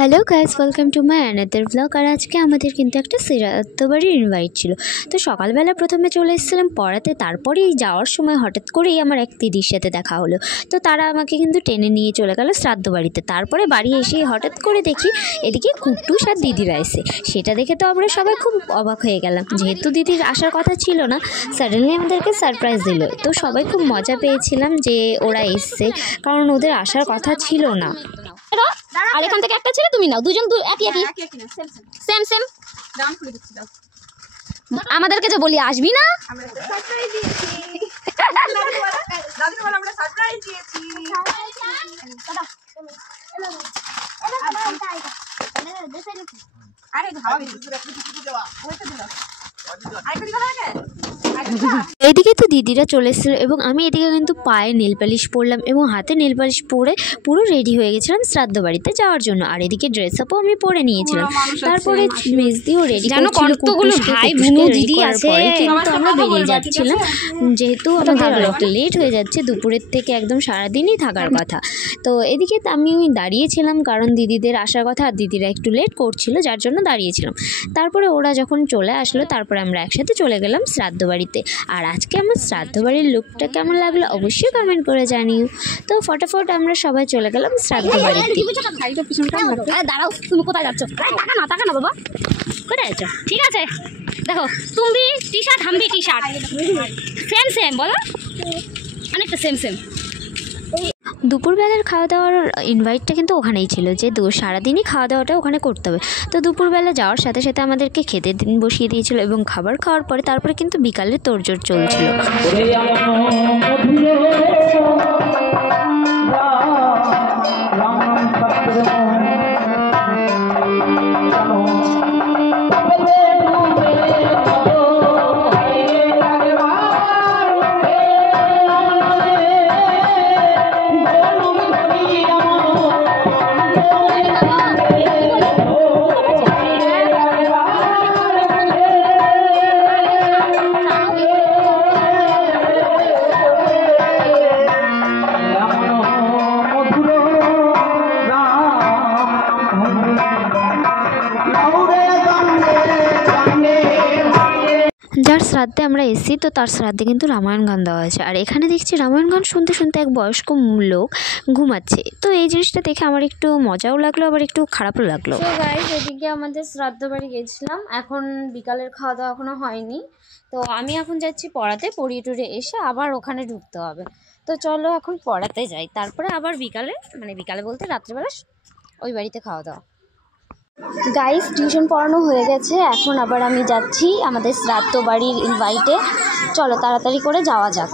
Hello guys, welcome to my another blog. আর আজকে আমাদের কিন্তু একটা শ্রাদ্ধ বাড়ির ইনভাইট ছিল। তো সকালবেলা প্রথমে চলে এসেছিলাম পড়াতে, তারপরেই যাওয়ার সময় হঠাৎ করেই আমার এক দিদির সাথে দেখা হলো। তো তারা আমাকে কিন্তু টেনে নিয়ে চলে গেল শ্রাদ্ধ বাড়িতে। তারপরে বাড়ি এসে হঠাৎ করে দেখি এদিকে কুট্টুস আর দিদিরা এসে, সেটা দেখে তো আমরা সবাই খুব অবাক হয়ে গেলাম। যেহেতু দিদির আসার কথা ছিল না, সাডেনলি আমাদেরকে সারপ্রাইজ দিল। তো সবাই খুব মজা পেয়েছিলাম যে ওরা এসছে, কারণ ওদের আসার কথা ছিল না। আর এখান থেকে একটা ছেলে তুমি নাও, দুজন একই সেম সেম। আমাদেরকে যে বলি আসবি না, এদিকে তো দিদিরা চলে এসেছিল এবং আমি এদিকে কিন্তু পায়ে নেল পালিশ পরলাম এবং হাতে নেল পালিশ পরে পুরো রেডি হয়ে গেছিলাম শ্রাদ্ধ বাড়িতে যাওয়ার জন্য। আর এদিকে ড্রেস আপও আমি পরে নিয়েছিলাম। তারপরে মেজদিও রেডি কতগুলো ভাই বোনু দিদি আছে, কিন্তু আমরা বেরিয়ে যাচ্ছিলাম যেহেতু আমাদের অনেকটা লেট হয়ে যাচ্ছে, দুপুরের থেকে একদম সারাদিনই থাকার কথা। তো এদিকে আমি দাঁড়িয়েছিলাম কারণ দিদিদের আসার কথা, আর দিদিরা একটু লেট করছিল যার জন্য দাঁড়িয়েছিলাম। তারপরে ওরা যখন চলে আসলো তারপরে আমরা একসাথে চলে গেলাম শ্রাদ্ধ বাড়িতে। আর আজকে আমার শ্রাদ্ধ বাড়ির লুকটা কেমন লাগলো অবশ্যই কমেন্ট করে জানিও। তো ফটাফট আমরা সবাই চলে গেলাম শ্রাদ্ধ বাড়িতে। দাঁড়াও, তুমি কোথায় যাচ্ছ? টাকা না বাবা, কোথায় যাচ্ছ? ঠিক আছে, দেখো তুমি টি শার্ট, হামবি টি শার্ট সেম সেম, বলো অনেকটা সেম সেম। দুপুরবেলার খাওয়া দাওয়ার ইনভাইটটা কিন্তু ওখানেই ছিল, যে সারাদিনই খাওয়া দাওয়াটা ওখানে করতে হবে। তো দুপুরবেলা যাওয়ার সাথে সাথে আমাদেরকে খেতে দিন বসিয়ে দিয়েছিল এবং খাবার খাওয়ার পরে তারপরে কিন্তু বিকালে তোড়জোড় চলছিল। যার শ্রাদ্ধে আমরা এসেছি, তো তার শ্রাদ্ধে কিন্তু রামায়ণ গান দেওয়া আছে। আর এখানে দেখছি রামায়ণ গান শুনতে শুনতে এক বয়স্ক লোক ঘুমাচ্ছে। তো এই জিনিসটা দেখে আমার একটু মজাও লাগলো, আবার একটু খারাপও লাগলো। তো গাইস, এদিকে আমাদের শ্রাদ্ধ বাড়ি গেছিলাম, এখন বিকালের খাওয়া দাওয়া এখনো হয়নি। তো আমি এখন যাচ্ছি পড়াতে, পড়িয়ে টুড়ে এসে আবার ওখানে ঢুকতে হবে। তো চলো এখন পড়াতে যাই, তারপরে আবার বিকালে, মানে বিকালে বলতে রাত্রিবেলা ওই বাড়িতে খাওয়া দাওয়া। গাইস, টিউশন পড়ানো হয়ে গেছে, এখন আবার আমি যাচ্ছি আমাদের শ্রাদ্ধ বাড়ির ইনভাইটে। চলো তাড়াতাড়ি করে যাওয়া যাক।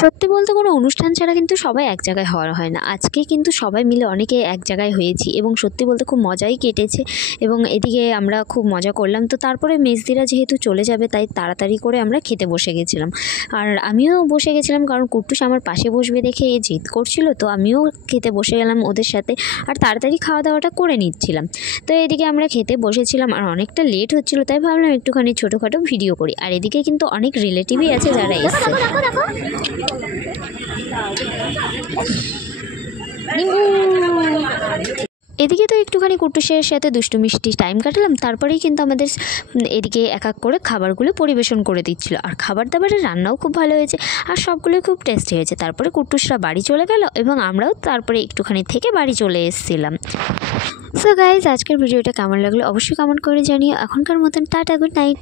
সত্যি বলতে কোনো অনুষ্ঠান ছাড়া কিন্তু সবাই এক জায়গায় হওয়া হয় না। আজকে কিন্তু সবাই মিলে অনেকে এক জায়গায় হয়েছি এবং সত্যি বলতে খুব মজাই কেটেছে এবং এদিকে আমরা খুব মজা করলাম। তো তারপরে মেজদিরা যেহেতু চলে যাবে তাই তাড়াতাড়ি করে আমরা খেতে বসে গেছিলাম। আর আমিও বসে গেছিলাম কারণ কুট্টুস আমার পাশে বসবে দেখে জিদ করছিল, তো আমিও খেতে বসে গেলাম ওদের সাথে আর তাড়াতাড়ি খাওয়া দাওয়াটা করে নিচ্ছিলাম। তো এদিকে আমরা খেতে বসেছিলাম আর অনেকটা লেট হচ্ছিলো, তাই ভাবলাম একটুখানি ছোটোখাটো ভিডিও করি। আর এদিকে কিন্তু অনেক রিলেটিভই আছে যারা এসছে। এদিকে তো একটুখানি কুট্টুসের সাথে দুষ্টু মিষ্টি টাইম কাটালাম। তারপরেই কিন্তু আমাদের এদিকে এক এক করে খাবারগুলো পরিবেশন করে দিচ্ছিল। আর খাবার দাবারের রান্নাও খুব ভালো হয়েছে আর সবগুলোই খুব টেস্টি হয়েছে। তারপরে কুট্টুসরা বাড়ি চলে গেল এবং আমরাও তারপরে একটুখানি থেকে বাড়ি চলে এসেছিলাম। সো গাইজ, আজকের ভিডিওটা কেমন লাগলো অবশ্যই কমেন্ট করে জানিও। এখনকার মতন টাটা, গুড নাইট।